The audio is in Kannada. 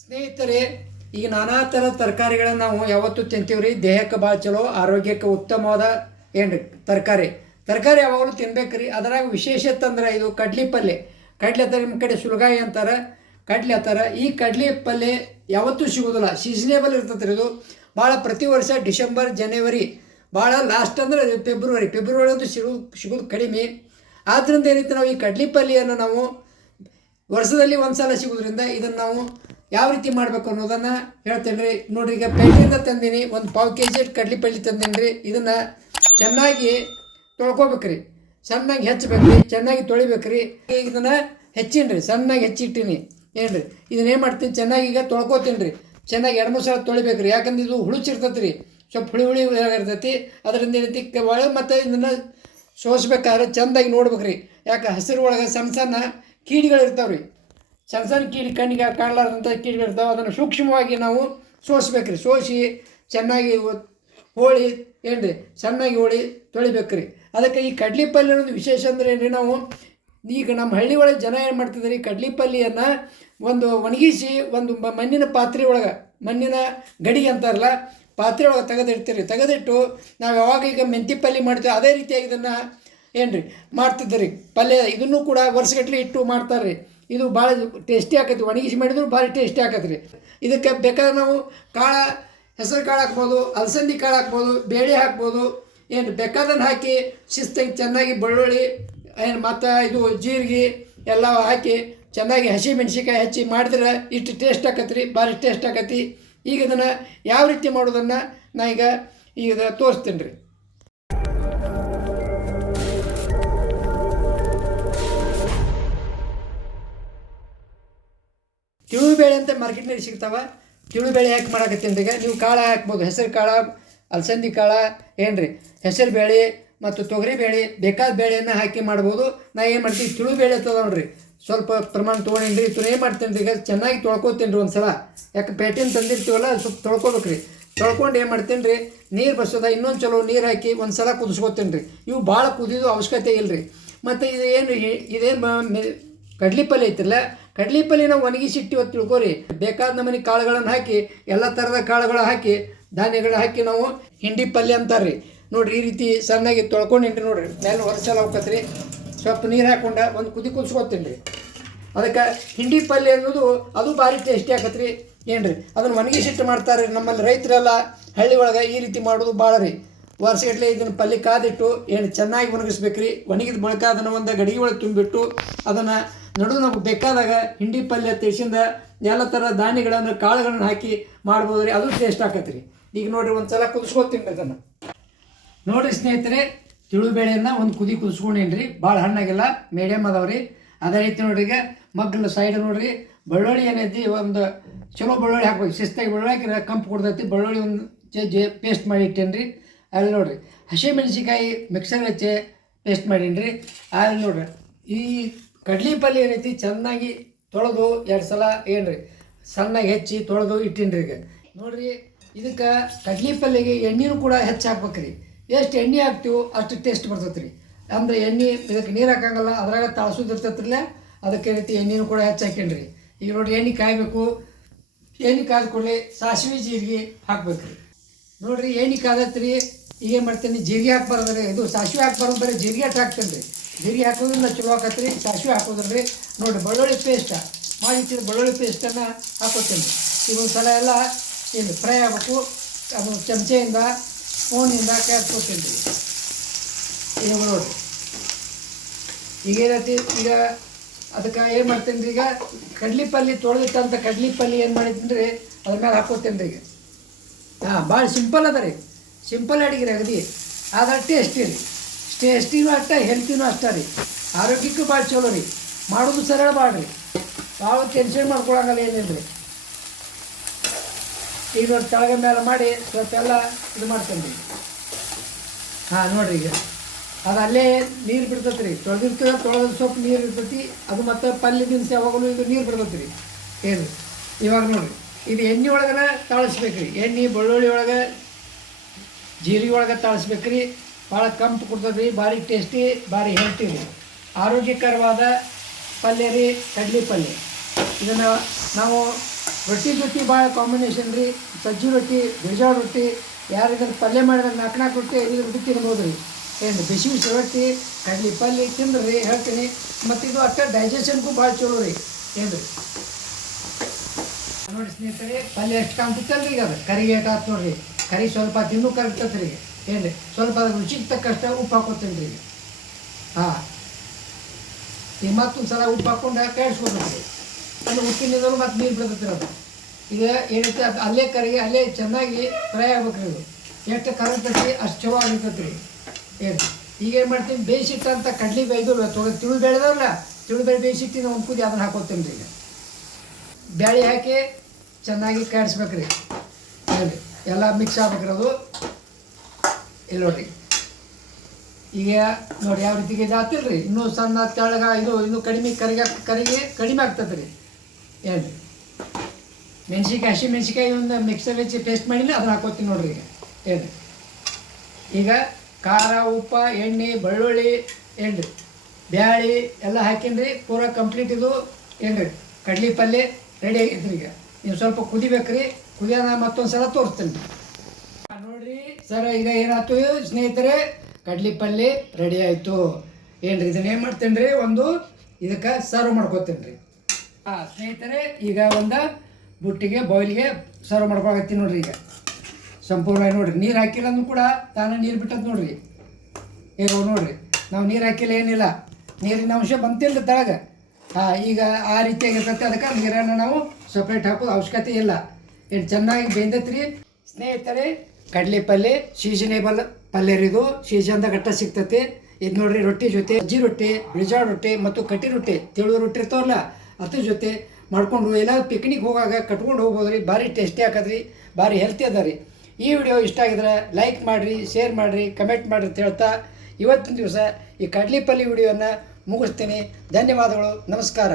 ಸ್ನೇಹಿತರೆ, ಈಗ ನಾನಾ ಥರ ತರಕಾರಿಗಳನ್ನ ನಾವು ಯಾವತ್ತೂ ತಿಂತೀವಿ ರೀ ದೇಹಕ್ಕೆ ಭಾಳ ಚಲೋ, ಆರೋಗ್ಯಕ್ಕೆ ಉತ್ತಮವಾದ ಏನು ತರಕಾರಿ. ತರಕಾರಿ ಯಾವಾಗಲೂ ತಿನ್ಬೇಕು ರೀ ಅದ್ರಾಗ ವಿಶೇಷತೆ ಅಂದ್ರೆ ಇದು ಕಡ್ಲಿ ಪಲ್ಯ ಕಡ್ಲೆ ಅಂತಾರೆ ನಿಮ್ಮ ಕಡೆ ಸುಲಗಾಯಿ ಅಂತಾರೆ. ಕಡ್ಲೆ ಅಂತಾರೆ ಈ ಕಡ್ಲಿ ಪಲ್ಯ ಯಾವತ್ತೂ ಸಿಗೋದಿಲ್ಲ. ಸೀಸನೇಬಲ್ ಇರ್ತದೆ ರೀ ಇದು. ಭಾಳ ಪ್ರತಿ ವರ್ಷ ಡಿಸೆಂಬರ್, ಜನವರಿ ಭಾಳ ಲಾಸ್ಟ್ ಅಂದ್ರೆ ಫೆಬ್ರವರಿ ಫೆಬ್ರವರಿ ಅಂತೂ ಸಿಗೋದು ಸಿಗೋದು ಕಡಿಮೆ. ಆದ್ದರಿಂದ ಏನೈತೆ ನಾವು ಈ ಕಡ್ಲಿ ಪಲ್ಲೆಯನ್ನು ನಾವು ವರ್ಷದಲ್ಲಿ ಒಂದು ಸಲ ಸಿಗೋದ್ರಿಂದ ಇದನ್ನು ನಾವು ಯಾವ ರೀತಿ ಮಾಡಬೇಕು ಅನ್ನೋದನ್ನು ಹೇಳ್ತೇನೆ ರೀ ನೋಡಿರಿ, ಈಗ ಪೇಟೆಯಿಂದ ತಂದೀನಿ, ಒಂದು ಪಾವು ಕೆ ಜಿ ಕಡ್ಲಿ ಪಳ್ಳಿ ತಂದೀನಿ ರೀ ಇದನ್ನು ಚೆನ್ನಾಗಿ ತೊಳ್ಕೊಬೇಕ್ರಿ. ಸಣ್ಣಗೆ ಹೆಚ್ಚಬೇಕ್ರಿ, ಚೆನ್ನಾಗಿ ತೊಳಿಬೇಕ್ರಿ. ಈಗ ಇದನ್ನು ಹೆಚ್ಚಿನಿ ರೀ ಸಣ್ಣಗೆ ಹೆಚ್ಚಿಟ್ಟಿನಿ. ಏನು ರೀ ಇದನ್ನ ಏನು ಮಾಡ್ತೀನಿ, ಚೆನ್ನಾಗಿ ಈಗ ತೊಳ್ಕೊತೀನಿ ರೀ ಚೆನ್ನಾಗಿ ಎರಡು ಮೂರು ಸಲ ತೊಳಿಬೇಕ್ರಿ. ಯಾಕಂದ್ರೆ ಇದು ಹುಳುಚಿರ್ತೈತೆ ರೀ ಸ್ವಲ್ಪ ಹುಳಿ ಹುಳಿ ಇರ್ತೈತಿ. ಅದರಿಂದ ಏನೈತಿ ಒಳ ಮತ್ತು ಇದನ್ನು ಸೋಸ್ಬೇಕಾದ್ರೆ ಚೆಂದಾಗಿ ನೋಡ್ಬೇಕ್ರಿ. ಯಾಕೆ, ಹಸಿರು ಒಳಗೆ ಸಣ್ಣ ಸಣ್ಣ ಕೀಡಿಗಳು ಇರ್ತಾವೆ ರೀ ಸಣ್ಣ ಸಣ್ಣ ಕೀಡಿ ಕಣ್ಣಿಗೆ ಕಾಣಲಾರ್ದಂಥ ಇರ್ತಾವೆ ಅದನ್ನು ಸೂಕ್ಷ್ಮವಾಗಿ ನಾವು ಸೋಸ್ಬೇಕ್ರಿ. ಸೋಸಿ ಚೆನ್ನಾಗಿ ಹೋಳಿ ಏನು ರೀ ಸಣ್ಣಾಗಿ ಹೋಳಿ ತೊಳಿಬೇಕ್ರಿ. ಅದಕ್ಕೆ ಈ ಕಡ್ಲಿ ಪಲ್ಯ ಅನ್ನೋದು ವಿಶೇಷ ಅಂದ್ರೆ ಏನು ರೀ ನಾವು, ಈಗ ನಮ್ಮ ಹಳ್ಳಿ ಒಳಗೆ ಜನ ಏನು ಮಾಡ್ತಿದ್ದಾರೆ ಈ ಕಡ್ಲಿ ಪಲ್ಯನ್ನು ಒಂದು ಒಣಗಿಸಿ ಒಂದು ಮಣ್ಣಿನ ಪಾತ್ರೆ ಒಳಗೆ, ಮಣ್ಣಿನ ಗಡಿ ಅಂತಾರಲ್ಲ, ಪಾತ್ರೆ ಒಳಗೆ ತೆಗೆದಿಡ್ತೀರಿ. ತೆಗೆದಿಟ್ಟು ನಾವು ಯಾವಾಗ ಈಗ ಮೆಂತಿ ಪಲ್ಯ ಮಾಡ್ತೀವಿ ಅದೇ ರೀತಿಯಾಗಿ ಇದನ್ನು ಏನು ರೀ ಮಾಡ್ತಿದ್ದೀರಿ. ಪಲ್ಯ ಇದನ್ನು ಕೂಡ ವರ್ಷಗಟ್ಟಲೆ ಇಟ್ಟು ಮಾಡ್ತಾರೆ ರೀ ಇದು ಭಾಳ ಟೇಸ್ಟಿ ಆಕೈತಿ ಒಣಗಿಸಿ ಮಾಡಿದ್ರು ಭಾರಿ ಟೇಸ್ಟಿ ಆಕೈತಿ ರೀ ಇದಕ್ಕೆ ಬೇಕಾದ್ರೆ ನಾವು ಕಾಳ, ಹೆಸರು ಕಾಳು ಹಾಕ್ಬೋದು, ಅಲಸಂದಿ ಕಾಳು ಹಾಕ್ಬೋದು, ಬೇಳೆ ಹಾಕ್ಬೋದು, ಏನು ಬೇಕಾದನ್ನು ಹಾಕಿ ಶಿಸ್ತಾಗಿ ಚೆನ್ನಾಗಿ ಬೆಳ್ಳುಳ್ಳಿ, ಏನು ಮತ್ತು ಇದು ಜೀರಿಗೆ ಎಲ್ಲ ಹಾಕಿ ಚೆನ್ನಾಗಿ ಹಸಿ ಮೆಣಸಿನ್ಕಾಯಿ ಹಚ್ಚಿ ಮಾಡಿದ್ರೆ ಇಷ್ಟು ಟೇಸ್ಟ್ ಆಕತಿ ರೀ ಭಾರಿ ಟೇಸ್ಟ್ ಆಕತಿ. ಈಗ ಇದನ್ನು ಯಾವ ರೀತಿ ಮಾಡೋದನ್ನು ನಾ ಈಗ ಈಗ ತೋರಿಸ್ತೀನಿ ರೀ. ತಿಳುಬೇಳೆ ಅಂತ ಮಾರ್ಕೆಟ್ನಲ್ಲಿ ಸಿಗ್ತಾವೆ. ತಿಳುಬೇಳೆ ಯಾಕೆ ಮಾಡಕತ್ತೀನಿ ಈಗ ನೀವು ಕಾಳು ಹಾಕ್ಬೋದು. ಹೆಸರು ಕಾಳು, ಅಲಸಂದಿ ಕಾಳು ಏನು ರೀ ಹೆಸರು ಬೇಳೆ ಮತ್ತು ತೊಗರಿ ಬೇಳೆ ಬೇಕಾದ ಬೇಳೆಯನ್ನು ಹಾಕಿ ಮಾಡ್ಬೋದು. ನಾ ಏನು ಮಾಡ್ತೀನಿ? ತಿಳು ಬೇಳೆ ಅಂತದ ನೋಡ್ರಿ. ಸ್ವಲ್ಪ ಪ್ರಮಾಣ ತೊಗೊಂಡೇನಿ ರೀ ಏನು ಮಾಡ್ತೀನಿ ರೀ ಈಗ ಚೆನ್ನಾಗಿ ತೊಳ್ಕೊತೀನಿ ರೀ ಒಂದು ಸಲ ಯಾಕೆ ಪೇಟೆನ ತಂದಿರ್ತೀವಲ್ಲ ಸ್ವಲ್ಪ ತೊಳ್ಕೊಬೇಕು ರೀ ತೊಳ್ಕೊಂಡು ಏನು ಮಾಡ್ತೀನಿ ರೀ ನೀರು ಬಸದ ಇನ್ನೊಂದು ಚಲೋ ನೀರು ಹಾಕಿ ಒಂದು ಸಲ ಕುದಿಸ್ಕೊತೀನಿ ರೀ ಇವು ಭಾಳ ಕುದಿದು ಅವಶ್ಯಕತೆ ಇಲ್ಲ ರೀ ಮತ್ತು ಇದು ಏನು ಇದೇನು ಕಡ್ಲಿ ಪಲ್ಯ ಐತಿರಲ್ಲ? ಕಡ್ಲಿ ಪಲ್ಲೆ ನಾವು ಒಣಗಿಸಿಟ್ಟು ಇವತ್ತು ತಿಳ್ಕೊರಿ. ಬೇಕಾದ ನಮೂನಿ ಕಾಳುಗಳನ್ನು ಹಾಕಿ, ಎಲ್ಲ ಥರದ ಕಾಳುಗಳು ಹಾಕಿ ಧಾನ್ಯಗಳು ಹಾಕಿ ನಾವು ಹಿಂಡಿ ಪಲ್ಯ ಅಂತಾರೆ ರೀ ನೋಡ್ರಿ, ಈ ರೀತಿ ಸಣ್ಣಗೆ ತೊಳ್ಕೊಂಡಿನ್ರಿ ನೋಡ್ರಿ. ಮೇಲೆ ಹೊರಸಲ ರೀ ಸ್ವಲ್ಪ ನೀರು ಹಾಕೊಂಡ ಒಂದು ಕುದಿ ಕುದಿಸ್ಕೊತೀನಿ ರೀ ಅದಕ್ಕೆ ಹಿಂಡಿ ಪಲ್ಯ ಅನ್ನೋದು ಅದು ಭಾರಿ ಟೇಸ್ಟಿ ಆಕತ್ರಿ. ಏನು ರೀ ಅದನ್ನು ಒಣಗಿಸಿಟ್ಟು ಮಾಡ್ತಾರೆ ರೀ ನಮ್ಮಲ್ಲಿ ರೈತರೆಲ್ಲ. ಹಳ್ಳಿ ಒಳಗೆ ಈ ರೀತಿ ಮಾಡೋದು ಭಾಳ ರೀ ವರ್ಷಗಟ್ಟಲೆ ಇದನ್ನು ಪಲ್ಯ ಕಾದಿಟ್ಟು, ಏನು ಚೆನ್ನಾಗಿ ಒಣಗಿಸ್ಬೇಕ್ರಿ. ಒಣಗಿದ ಬಳಿಕ ಅದನ್ನು ಒಂದು ಗಡಿಗೆ ಒಳಗೆ ತುಂಬಿಟ್ಟು ಅದನ್ನು ನಡು ನಮ್ಗೆ ಬೇಕಾದಾಗ ಹಿಂಡಿ ಪಲ್ಯ ತೆಸಿಂದ ಎಲ್ಲ ಥರ ಧಾನ್ಯಗಳನ್ನು ಕಾಳುಗಳನ್ನು ಹಾಕಿ ಮಾಡ್ಬೋದು ರೀ. ಅದು ಟೇಸ್ಟ್ ರೀ ಈಗ ನೋಡಿರಿ ಒಂದು ಸಲ ಕುದಿಸ್ಕೊತೀನಿ ರೀ ಅದನ್ನು. ನೋಡಿರಿ ಸ್ನೇಹಿತರೆ, ತಿಳುಬೇಳೆಯನ್ನು ಒಂದು ಕುದಿ ಕುದಿಸ್ಕೊಂಡೇನಿ ರೀ ಭಾಳ ಹಣ್ಣಾಗಿಲ್ಲ ಮೀಡಿಯಮ್ ಅದಾವ್ರಿ. ಅದೇ ರೀತಿ ನೋಡ್ರಿ ಈಗ ಮಗ್ಗಲ ಸೈಡ್ ನೋಡಿರಿ. ಬೆಳ್ಳುಳ್ಳಿ ಏನೈತಿ ಒಂದು ಚಲೋ ಬೆಳ್ಳುಳ್ಳಿ ಹಾಕ್ಬೇಕು. ಶಿಸ್ತಾಗಿ ಬೆಳ್ಳುಳ್ಳಿ ಹಾಕಿದ್ರೆ ಕಂಪು ಕೊಡ್ತೈತಿ. ಬೆಳ್ಳುಳ್ಳಿ ಒಂದು ಜಜ್ಜಿ ಪೇಸ್ಟ್ ಮಾಡಿ ಇಟ್ಟೇನಿ ರೀ ಅಲ್ಲಿ ನೋಡಿರಿ. ಹಸಿ ಮೆಣಸಿಕಾಯಿ ಮಿಕ್ಸರ್ ಹಚ್ಚಿ ಪೇಸ್ಟ್ ಮಾಡೀನಿ ರೀ ಅಲ್ಲಿ ನೋಡ್ರಿ. ಈ ಕಡ್ಲಿ ಪಲ್ಯ ಏನೈತಿ? ಚೆನ್ನಾಗಿ ತೊಳೆದು ಎರಡು ಸಲ ಏನು ರೀ ಸಣ್ಣಗೆ ಹೆಚ್ಚಿ ತೊಳೆದು ಇಟ್ಟಿನ್ರಿ ಈಗ. ನೋಡಿರಿ, ಇದಕ್ಕೆ ಕಡ್ಲಿ ಪಲ್ಯಗೆ ಎಣ್ಣೆನೂ ಕೂಡ ಹೆಚ್ಚು ಹಾಕ್ಬೇಕ್ರಿ. ಎಷ್ಟು ಎಣ್ಣೆ ಹಾಕ್ತೀವೋ ಅಷ್ಟು ಟೇಸ್ಟ್ ಬರ್ತೈತೆ ರೀ ಅಂದ್ರೆ ಎಣ್ಣೆ, ಇದಕ್ಕೆ ನೀರು ಹಾಕಂಗಲ್ಲ, ಅದ್ರಾಗ ತಾಳ್ಸೋದು ಇರ್ತೈತ್ರಲ್ಲ, ಅದಕ್ಕೆ ರೀತಿ ಎಣ್ಣೆನೂ ಕೂಡ ಹೆಚ್ಚು ಹಾಕೇನ್ರಿ. ಈಗ ನೋಡಿರಿ, ಎಣ್ಣೆ ಕಾಯಬೇಕು. ಎಣ್ಣೆ ಕಾದ ಕೂಡಲೇ ಸಾಸಿವೆ ಜೀರಿಗೆ ಹಾಕ್ಬೇಕ್ರಿ. ನೋಡಿರಿ, ಎಣ್ಣೆ ಕಾದತ್ರಿ ಈಗ ಏನು ಮಾಡ್ತೀನಿ, ಜೀರಿಗೆ ಹಾಕ್ಬಾರ್ದ್ರಿ ಇದು ಸಾಸಿವೆ ಹಾಕ್ಬಾರ್ದು ಬರೀ ಜೀರಿಗೆ ಅಷ್ಟು ಹಾಕ್ತೇನೆ ರೀ ಜೀರಿಗೆ ಹಾಕೋದ್ರಿಂದ ಚಲೋ ಆಕತ್ರಿ, ಸಾಸಿವೆ ಹಾಕೋದ್ರಿ ನೋಡಿರಿ ಬೆಳ್ಳುಳ್ಳಿ ಪೇಸ್ಟ್ ಮಾಡಿಟ್ಟಿದ್ದು ಬೆಳ್ಳುಳ್ಳಿ ಪೇಸ್ಟನ್ನು ಹಾಕೋತೀನಿ. ಈಗ ಒಂದು ಸಲ ಎಲ್ಲ ಏನು ಫ್ರೈ ಆಗಬೇಕು. ಅದು ಚಮಚೆಯಿಂದ, ಸ್ಪೂನಿಂದ ಕೇಳ್ಕೊತೀನಿ ರೀ ಈಗ ನೋಡಿರಿ. ಈಗ ಏನೈತಿ? ಈಗ ಅದಕ್ಕೆ ಏನು ಮಾಡ್ತೀನಿ ರೀ ಈಗ ಕಡ್ಲಿ ಪಲ್ಲಿ ತೊಳೆದಿಟ್ಟಂಥ ಕಡ್ಲಿ ಪಲ್ಲಿ ಏನು ಮಾಡಿದ್ದೀನಿ ರೀ, ಅದ್ರ ಮೇಲೆ ಹಾಕೋತೀನಿ ರೀ ಈಗ. ಹಾಂ ಭಾಳ ಸಿಂಪಲ್ ಅದ ರೀ. ಸಿಂಪಲ್ ಅಡಿಗೆ ರೀ ಅಗದಿ. ಆದ್ರೆ ಟೇಸ್ಟಿ ರೀ. ಟೇಸ್ಟಿನೂ ಅಷ್ಟ ಹೆಲ್ತಿನೂ ಅಷ್ಟ ರೀ. ಆರೋಗ್ಯಕ್ಕೂ ಭಾಳ ಚಲೋ ರೀ. ಮಾಡೋದು ಸರಳ ಬಾಡ್ರಿ ಭಾಳ ಟೆನ್ಷನ್ ಮಾಡ್ಕೊಳಂಗಲ್ಲ ಏನಿಲ್ಲ ರೀ ಈಗ ನೋಡಿ ತಳಗ ಮೇಲೆ ಮಾಡಿ ಸ್ವಲ್ಪ ಎಲ್ಲ ಇದು ಮಾಡ್ತೇನೆ ರೀ. ಹಾಂ, ನೋಡಿರಿ ಈಗ. ಅದು ಅಲ್ಲೇ ನೀರು ಬಿಡ್ತೈತೆ ರೀ ತೊಳೆದಿರ್ತದೆ ತೊಳೆದ ಸ್ವಲ್ಪ ನೀರು ಇರ್ತೈತಿ, ಅದು ಮತ್ತು ಪಲ್ಯ ದಿನಸಿ ಯಾವಾಗಲೂ ಇದು ನೀರು ಬಿಡ್ತೈತೆ ರೀ ಏನು? ಇವಾಗ ನೋಡಿರಿ. ಇದು ಎಣ್ಣೆ ಒಳಗೆ ತಾಳಿಸ್ಬೇಕು ರೀ ಎಣ್ಣೆ, ಬೆಳ್ಳುಳ್ಳಿ ಒಳಗೆ, ಜೀರಿಗೆ ಒಳಗೆ ತಾಳಿಸ್ಬೇಕು ರೀ ಭಾಳ ಕಂಪು ಕೊಡ್ತದೆ ರೀ ಭಾರಿ ಟೇಸ್ಟಿ ಭಾರಿ ಹೆಲ್ತಿ ರೀ. ಆರೋಗ್ಯಕರವಾದ ಪಲ್ಯ ರೀ, ಕಡ್ಲಿ ಪಲ್ಯ. ಇದನ್ನು ನಾವು ರೊಟ್ಟಿ ಜೊತೆ ಭಾಳ ಕಾಂಬಿನೇಷನ್ ರೀ, ಸಜ್ಜಿ ರೊಟ್ಟಿ ಬೇಜಾಳ ರೊಟ್ಟಿ ಯಾರು ಇದನ್ನು ಪಲ್ಯ ಮಾಡಿದ್ರೆ ನಾಲ್ಕು ನಾಲ್ಕು ರೊಟ್ಟಿ ಐದು ರೊಟ್ಟಿ ತಿನ್ಬೋದು ರೀ. ಏನು ಬಿಸಿ ಬಿಸಿ ರೊಟ್ಟಿ, ಕಡ್ಲಿ ಪಲ್ಯ ತಿಂದ್ರಿ ಹೇಳ್ತೀನಿ. ಮತ್ತು ಇದು ಅಷ್ಟೇ ಡೈಜೆಷನ್ಗೂ ಭಾಳ ಚಲೋ ರೀ. ಏನು ರೀ ನೋಡಿ ಸ್ನೇಹಿತರೆ, ಪಲ್ಯ ಎಷ್ಟು ಕಾಣ್ತಿತ್ತಲ್ಲ ಈಗ ಅದು? ಕರಿ ಏಟಾತ್ ನೋಡಿರಿ. ಕರಿ ಸ್ವಲ್ಪ ತಿನ್ನೂ ಕರಗ್ತೈತೆ ರೀ ಏನು ಸ್ವಲ್ಪ ರುಚಿಗೆ ತಕ್ಕಷ್ಟ ಉಪ್ಪು ಹಾಕೋತೀನಿ ರೀ ಹಾಂ. ಈಗ ಮತ್ತೊಂದು ಸಲ ಉಪ್ಪು ಹಾಕ್ಕೊಂಡು ಕಾಯಿಸ್ಕೊಬೇಕು ಅದು ಉಪ್ಪಿನಿಂದಲೂ ಮತ್ತೆ ನೀರು ಬಿಡ್ತೈತೆ ಅದು. ಈಗ ಏನೈತೆ ಅದು ಅಲ್ಲೇ ಕರಗಿ, ಅಲ್ಲೇ ಚೆನ್ನಾಗಿ ಫ್ರೈ ಆಗ್ಬೇಕು ರೀ ಎಷ್ಟು ಕರಗ್ತೈತಿ ಅಷ್ಟು ಚಲೋ ಆಗಿರ್ತೈತಿ ರೀ ಏನು ಈಗ ಏನು ಮಾಡ್ತೀನಿ ಬೇಯಿಸಿಟ್ಟಂಥ ಕಡ್ಲಿ ಬೇಯ್ದು ತಿಳು ಬೆಳೆದವಲ್ಲ ತಿಳು ಬೆಳೆ ಬೇಯಿಸಿಟ್ಟಿನ ಒಂದು ಕುದಿ ಅದನ್ನು ಹಾಕೋತೀನಿ ರೀ ಬ್ಯಾಳಿ ಹಾಕಿ ಚೆನ್ನಾಗಿ ಕಾಯಿಸ್ಬೇಕು ರೀ ಹೇಳಿ ಎಲ್ಲ ಮಿಕ್ಸ್ ಆಗ್ಬೇಕ್ರಿ ಅದು. ನೋಡ್ರಿ ಈಗ ನೋಡಿ ಯಾವ ರೀತಿಗೆ ಇದು ರೀ ಇನ್ನೂ ಸಣ್ಣ ತೆಳಗ ಇದು ಇನ್ನೂ ಕಡಿಮೆ ಕರಿಗೆ ಕರಿಗೆ ಕಡಿಮೆ ಆಗ್ತದೆ ರೀ ಏನು? ಮೆಣಸಿನ್ಕಾಯಿ, ಹಸಿ ಮೆಣಸಿನ್ಕಾಯಿ ಒಂದು ಮಿಕ್ಸರ್ ಹೆಚ್ಚಿ ಪೇಸ್ಟ್ ಮಾಡಿಲ್ಲ ಅದನ್ನ ಹಾಕೋತೀನಿ ನೋಡ್ರಿ ಈಗ. ಏನು? ಈಗ ಖಾರ, ಉಪ್ಪ, ಎಣ್ಣೆ, ಬೆಳ್ಳುಳ್ಳಿ ಏನು ಬ್ಯಾಳಿ ಎಲ್ಲ ಹಾಕಿನ್ರಿ. ಪೂರ ಕಂಪ್ಲೀಟ್ ಇದು ಏನು ರೀ ಕಡ್ಲಿ ಪಲ್ಯ ರೆಡಿ ಆಗೈತ್ರಿ ಈಗ. ನೀವು ಸ್ವಲ್ಪ ಕುದಿಬೇಕ್ರಿ. ಕುದಿಯೋಣ ಮತ್ತೊಂದು ಸಲ ತೋರಿಸ್ತೀನಿ. ಸರ್, ಈಗ ಏನಾಯ್ತು? ಸ್ನೇಹಿತರೆ ಕಡ್ಲಿ ಪಲ್ಯ ರೆಡಿ ಆಯಿತು. ಏನ್ರಿ, ಇದನ್ನ ಏನು ಮಾಡ್ತೇನೆ ರೀ ಒಂದು ಇದಕ್ಕೆ ಸರ್ವ್ ಮಾಡ್ಕೋತೇನೆ ರೀ ಹಾಂ ಸ್ನೇಹಿತರೆ, ಈಗ ಒಂದು ಬುಟ್ಟಿಗೆ ಬಾಯ್ಲಿಗೆ ಸರ್ವ್ ಮಾಡ್ಕೊಳಕತ್ತೀನಿ ನೋಡ್ರಿ ಈಗ. ಸಂಪೂರ್ಣ ನೋಡ್ರಿ. ನೀರು ಹಾಕಿಲ್ಲ ಅಂದ್ರೂ ಕೂಡ ತಾನೇ ನೀರು ಬಿಟ್ಟದ್ ನೋಡ್ರಿ. ಈಗ ನೋಡ್ರಿ. ನಾವು ನೀರು ಹಾಕಿಲ್ಲ, ಏನಿಲ್ಲ. ನೀರಿನ ಅಂಶ ಬಂತಿಲ್ಲ ತಳಗ. ಹಾಂ ಈಗ ಆ ರೀತಿಯಾಗಿರ್ತೈತೆ ಅದಕ್ಕೆ ನೀರನ್ನು ನಾವು ಸಪ್ರೇಟ್ ಹಾಕೋದು ಅವಶ್ಯಕತೆ ಇಲ್ಲ. ಏನು ಚೆನ್ನಾಗಿ ಬೆಂದೈತ್ರಿ. ಸ್ನೇಹಿತರೆ ಕಡಲೆ ಪಲ್ಯ ಸೀಸನೇಬಲ್ ಪಲ್ಯ ಇದು ಸೀಸನ್ದ ಗಟ್ಟ ಸಿಗ್ತೈತಿ. ಇದು ನೋಡ್ರಿ ರೊಟ್ಟಿ ಜೊತೆ, ಅಜ್ಜಿ ರೊಟ್ಟಿ ಬಿಳಿಜಾಳ ರೊಟ್ಟಿ ಮತ್ತು ಕಟ್ಟಿ ರೊಟ್ಟಿ, ತೆಳು ರೊಟ್ಟಿ ಇರ್ತಾವಲ್ಲ, ಅದ್ರ ಜೊತೆ ಮಾಡ್ಕೊಂಡು ಎಲ್ಲ ಪಿಕ್ನಿಕ್ ಹೋಗಾಗ ಕಟ್ಕೊಂಡು ಹೋಗ್ಬೋದು ರೀ ಭಾರಿ ಟೇಸ್ಟಿ ಹಾಕದ್ರಿ ಭಾರಿ ಹೆಲ್ತಿ ಅದ ರೀ ಈ ವಿಡಿಯೋ ಇಷ್ಟ ಆಗಿದ್ರೆ ಲೈಕ್ ಮಾಡಿರಿ ಶೇರ್ ಮಾಡಿರಿ ಕಮೆಂಟ್ ಮಾಡಿರಿ ಅಂತ ಹೇಳ್ತಾ ಇವತ್ತಿನ ದಿವಸ ಈ ಕಡ್ಲಿ ಪಲ್ಲಿ ವಿಡಿಯೋನ ಮುಗಿಸ್ತೀನಿ. ಧನ್ಯವಾದಗಳು, ನಮಸ್ಕಾರ.